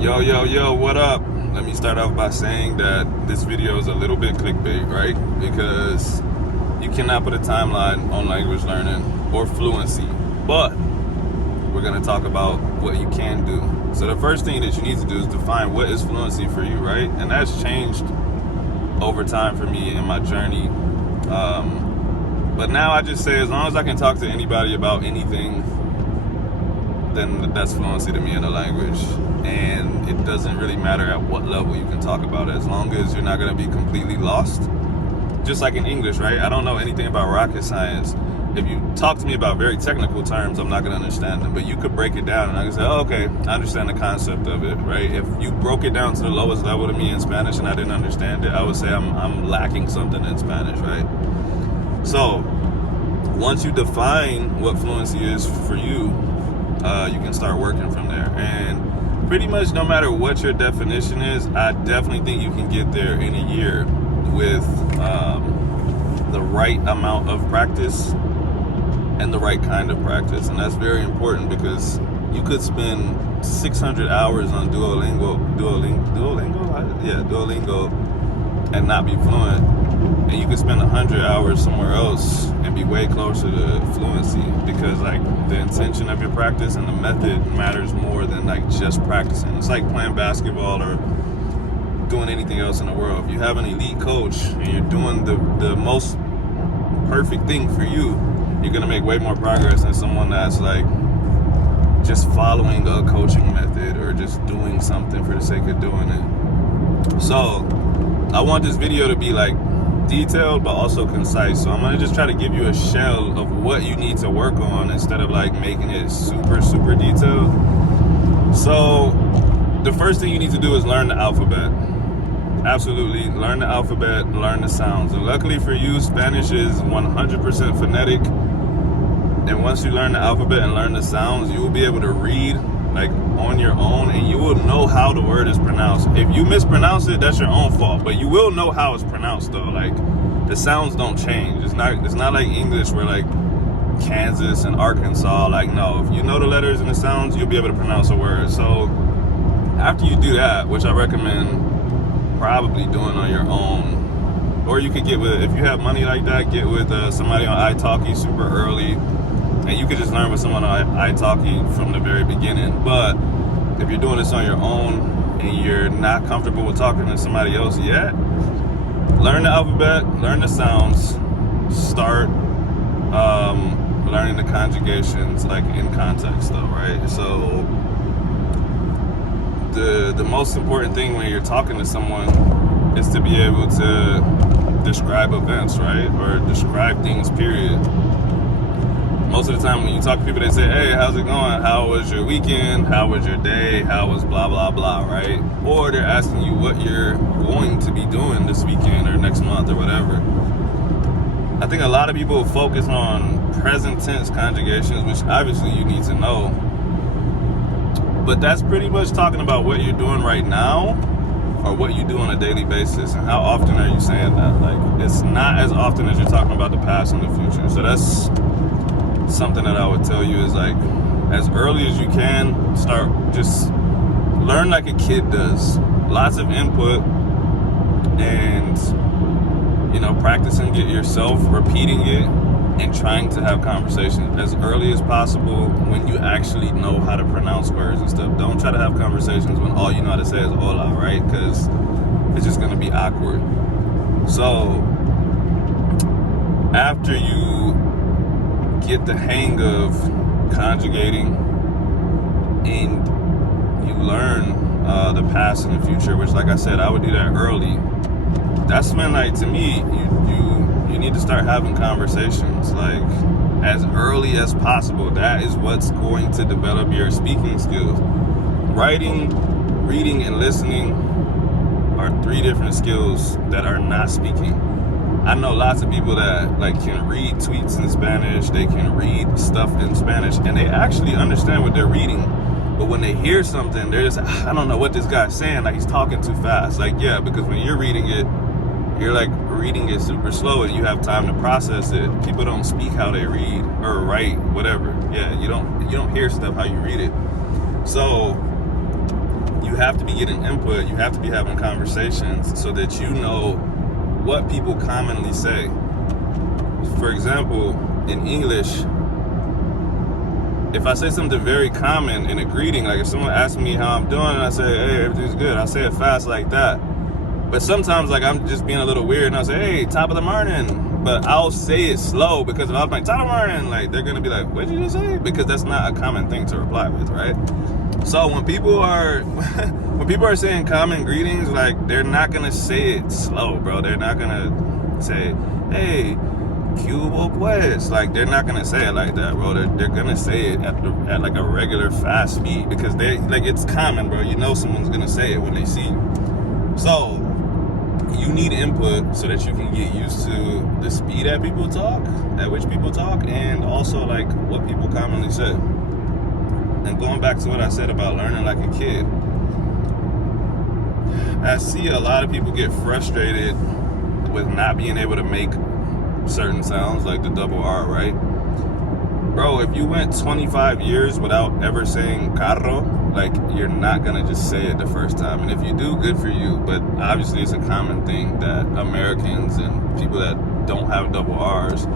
Yo, what up? Let me start off by saying that this video is a little bit clickbait, right? Because you cannot put a timeline on language learning or fluency, but we're gonna talk about what you can do. So the first thing that you need to do is define what is fluency for you, right? And that's changed over time for me in my journey. But now I just say, as long as I can talk to anybody about anything, then that's fluency to me in a language. And it doesn't really matter at what level you can talk about it, as long as you're not going to be completely lost. Just like in English, right? I don't know anything about rocket science. If you talk to me about very technical terms, I'm not going to understand them. But you could break it down and I can say, oh, okay, I understand the concept of it, right? If you broke it down to the lowest level to me in Spanish and I didn't understand it, I would say I'm lacking something in Spanish, right? So once you define what fluency is for you, you can start working from there. And pretty much no matter what your definition is, I definitely think you can get there in a year with the right amount of practice and the right kind of practice. And that's very important, because you could spend 600 hours on Duolingo, and not be fluent. And you could spend 100 hours somewhere else and be way closer to fluency, because like the intention of your practice and the method matters more than like just practicing. It's like playing basketball or doing anything else in the world. If you have an elite coach and you're doing the most perfect thing for you, you're gonna make way more progress than someone that's like just following a coaching method or just doing something for the sake of doing it. So I want this video to be like detailed but also concise. So I'm gonna just try to give you a shell of what you need to work on instead of like making it super detailed. So the first thing you need to do is learn the alphabet. Absolutely, learn the alphabet, learn the sounds. And luckily for you, Spanish is 100% phonetic. And once you learn the alphabet and learn the sounds, you will be able to read like on your own, and you will know how the word is pronounced. If you mispronounce it, that's your own fault, but you will know how it's pronounced though. Like the sounds don't change. It's not like English where like Kansas and Arkansas, like no, if you know the letters and the sounds, you'll be able to pronounce a word. So after you do that, which I recommend probably doing on your own, or you could get with, if you have money like that, get with somebody on italki super early. And you can just learn with someone on italki from the very beginning. But if you're doing this on your own and you're not comfortable with talking to somebody else yet, learn the alphabet, learn the sounds, start learning the conjugations like in context though, right? So the most important thing when you're talking to someone is to be able to describe events, right? Or describe things, period. Most of the time when you talk to people, they say, hey, how's it going? How was your weekend? How was your day? How was blah, blah, blah, right? Or they're asking you what you're going to be doing this weekend or next month or whatever. I think a lot of people focus on present tense conjugations, which obviously you need to know. But that's pretty much talking about what you're doing right now or what you do on a daily basis, and how often are you saying that? Like, it's not as often as you're talking about the past and the future. So that's something that I would tell you is like, as early as you can, start just learn like a kid does. Lots of input and, you know, practicing it yourself, repeating it, and trying to have conversations as early as possible when you actually know how to pronounce words and stuff. Don't try to have conversations when all you know how to say is hola, right? Because it's just going to be awkward. So after you get the hang of conjugating and you learn the past and the future, which like I said, I would do that early. That's when, like, to me, you need to start having conversations like as early as possible. That is what's going to develop your speaking skills. Writing, reading, and listening are three different skills that are not speaking. I know lots of people that like can read tweets in Spanish, they can read stuff in Spanish, and they actually understand what they're reading. But when they hear something, they're just, I don't know what this guy's saying, like he's talking too fast. Like, yeah, because when you're reading it, you're like reading it super slow and you have time to process it. People don't speak how they read or write, whatever. Yeah, you don't hear stuff how you read it. So you have to be getting input. You have to be having conversations so that you know what people commonly say. For example, in English, if I say something very common in a greeting, like if someone asks me how I'm doing and I say, hey, everything's good, I'll say it fast like that. But sometimes, like, I'm just being a little weird and I'll say, hey, top of the morning. But I'll say it slow because if I'm like, top of the morning, like, they're going to be like, what did you just say? Because that's not a common thing to reply with, right? So when people are saying common greetings, like, they're not going to say it slow, bro. They're not going to say, hey, Cubo pues. Like, they're not gonna say it like that, bro. They're gonna say it at like a regular fast speed because they like it's common, bro. You know someone's gonna say it when they see you. So you need input so that you can get used to the speed at which people talk, and also like what people commonly say. And going back to what I said about learning like a kid, I see a lot of people get frustrated with not being able to make certain sounds like the double R, right? Bro, if you went 25 years without ever saying carro, like, you're not gonna just say it the first time. And if you do, good for you. But obviously it's a common thing that Americans and people that don't have double R's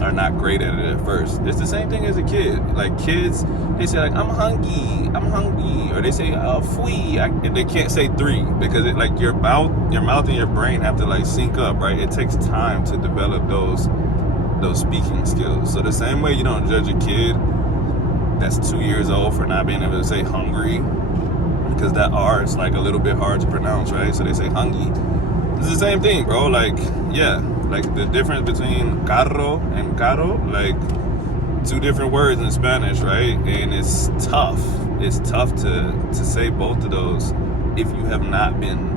are not great at it at first. It's the same thing as a kid. Like, kids, they say like, I'm hungry, or they say fui, and they can't say three because it like your mouth and your brain have to like sync up, right? It takes time to develop those speaking skills. So the same way you don't judge a kid that's 2 years old for not being able to say hungry, because that R is like a little bit hard to pronounce, right? So they say hungry. It's the same thing, bro. Like, yeah, like the difference between carro and caro, like two different words in Spanish, right? And it's tough. It's tough to say both of those if you have not been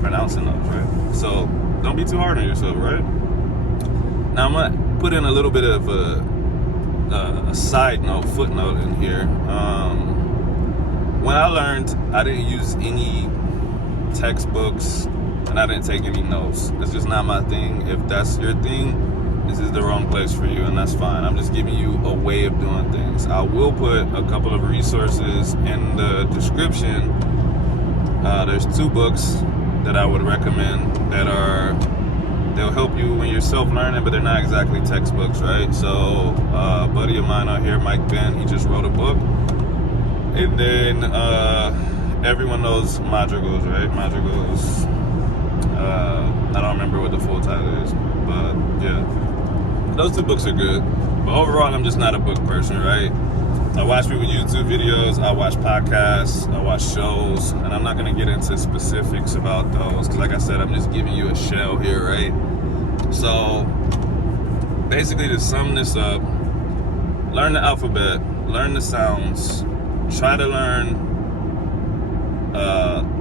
pronouncing those, right? So don't be too hard on yourself, right? Now I'm gonna put in a little bit of a side note, footnote in here. When I learned, I didn't use any textbooks and I didn't take any notes. It's just not my thing. If that's your thing, this is the wrong place for you, and that's fine. I'm just giving you a way of doing things. I will put a couple of resources in the description. There's 2 books that I would recommend they'll help you when you're self-learning, but they're not exactly textbooks, right? So a buddy of mine out here, Mike Ben, he just wrote a book. And then everyone knows Madrigals, right? Madrigals. I don't remember what the full title is, but yeah. Those 2 books are good. But overall, I'm just not a book person, right? I watch people YouTube videos, I watch podcasts, I watch shows, and I'm not going to get into specifics about those because, like I said, I'm just giving you a shell here, right? So basically, to sum this up, learn the alphabet, learn the sounds, try to learn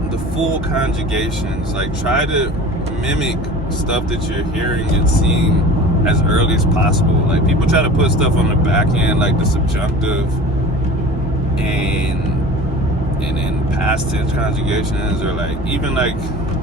the full conjugations, like try to mimic stuff that you're hearing and seeing as early as possible. Like, people try to put stuff on the back end, like the subjunctive and in past tense conjugations, or like even like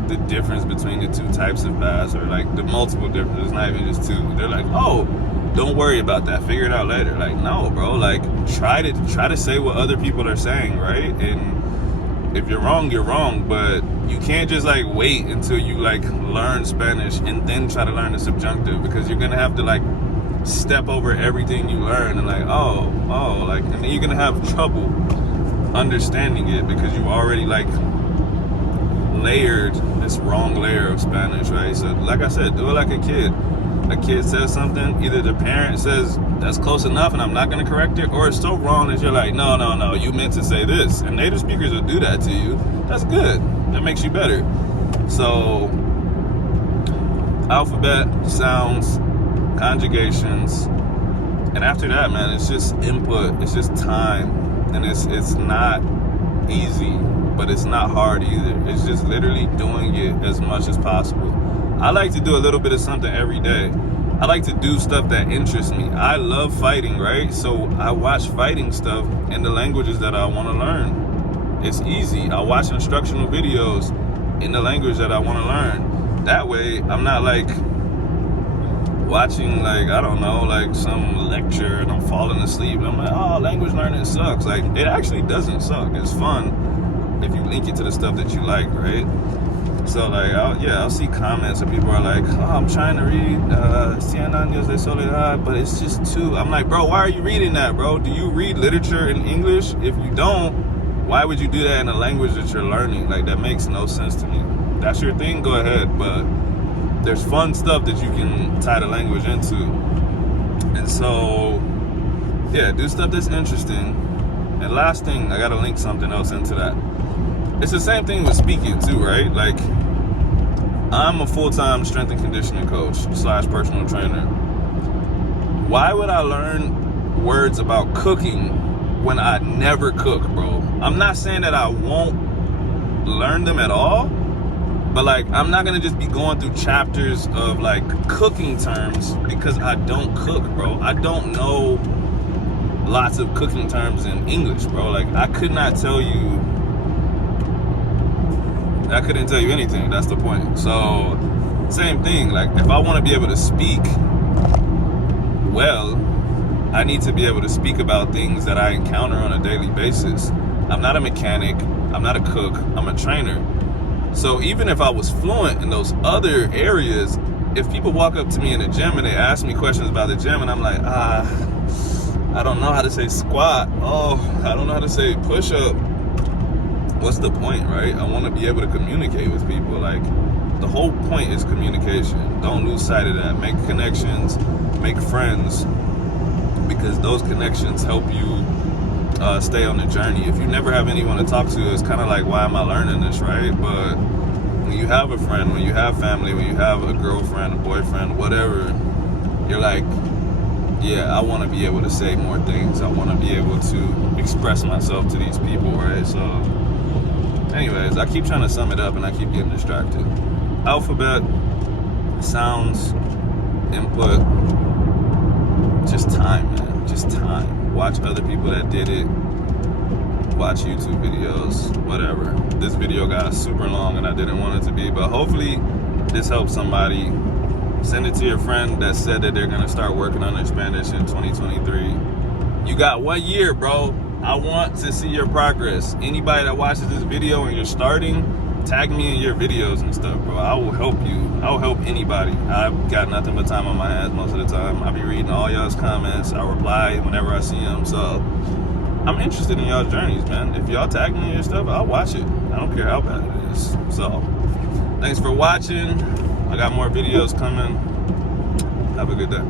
the difference between the 2 types of past, or like the multiple differences, not even just 2. They're like, oh, don't worry about that, figure it out later. Like, no, bro, like try to say what other people are saying, right? And if you're wrong, you're wrong, but you can't just like wait until you like learn Spanish and then try to learn the subjunctive, because you're gonna have to like step over everything you learn and like, oh, like, and then you're gonna have trouble understanding it because you've already like layered this wrong layer of Spanish, right? So like I said, do it like a kid. A kid says something, either the parent says that's close enough and I'm not going to correct it, or it's so wrong that you're like, no, you meant to say this. And native speakers will do that to you. That's good. That makes you better. So alphabet, sounds, conjugations, and after that, man, it's just input. It's just time. And it's not easy, but it's not hard either. It's just literally doing it as much as possible. I like to do a little bit of something every day. I like to do stuff that interests me. I love fighting, right? So I watch fighting stuff in the languages that I want to learn. It's easy. I watch instructional videos in the language that I want to learn. That way, I'm not like watching, like, I don't know, like some lecture and I'm falling asleep. And I'm like, oh, language learning sucks. Like, it actually doesn't suck. It's fun if you link it to the stuff that you like, right? So, like, I'll see comments and people are like, oh, I'm trying to read 100 años de soledad, but it's just too. I'm like, bro, why are you reading that, bro? Do you read literature in English? If you don't, why would you do that in a language that you're learning? Like, that makes no sense to me. That's your thing, go ahead, but there's fun stuff that you can tie the language into. And so, yeah, do stuff that's interesting. And last thing, I gotta link something else into that. It's the same thing with speaking too, right? Like, I'm a full-time strength and conditioning coach / personal trainer. Why would I learn words about cooking when I never cook, bro? I'm not saying that I won't learn them at all, but like, I'm not gonna just be going through chapters of like cooking terms because I don't cook, bro. I don't know lots of cooking terms in English, bro. Like, I couldn't tell you anything. That's the point. So, same thing. Like, if I want to be able to speak well, I need to be able to speak about things that I encounter on a daily basis. I'm not a mechanic. I'm not a cook. I'm a trainer. So even if I was fluent in those other areas, if people walk up to me in the gym and they ask me questions about the gym and I'm like, I don't know how to say squat. Oh, I don't know how to say push-up. What's the point, right? I want to be able to communicate with people. Like, the whole point is communication. Don't lose sight of that. Make connections, make friends, because those connections help you stay on the journey. If you never have anyone to talk to, it's kind of like, why am I learning this, right? But when you have a friend, when you have family, when you have a girlfriend, a boyfriend, whatever, you're like, yeah, I want to be able to say more things. I want to be able to express myself to these people, right? So anyways, I keep trying to sum it up and I keep getting distracted. Alphabet, sounds, input, just time, man. Just time. Watch other people that did it. Watch YouTube videos, whatever. This video got super long and I didn't want it to be, but hopefully this helps somebody. Send it to your friend that said that they're gonna start working on their Spanish in 2023. You got 1 year, bro. I want to see your progress. Anybody that watches this video and you're starting, tag me in your videos and stuff, bro. I will help you. I will help anybody. I've got nothing but time on my hands most of the time. I'll be reading all y'all's comments. I'll reply whenever I see them. So I'm interested in y'all's journeys, man. If y'all tag me in your stuff, I'll watch it. I don't care how bad it is. So thanks for watching. I got more videos coming. Have a good day.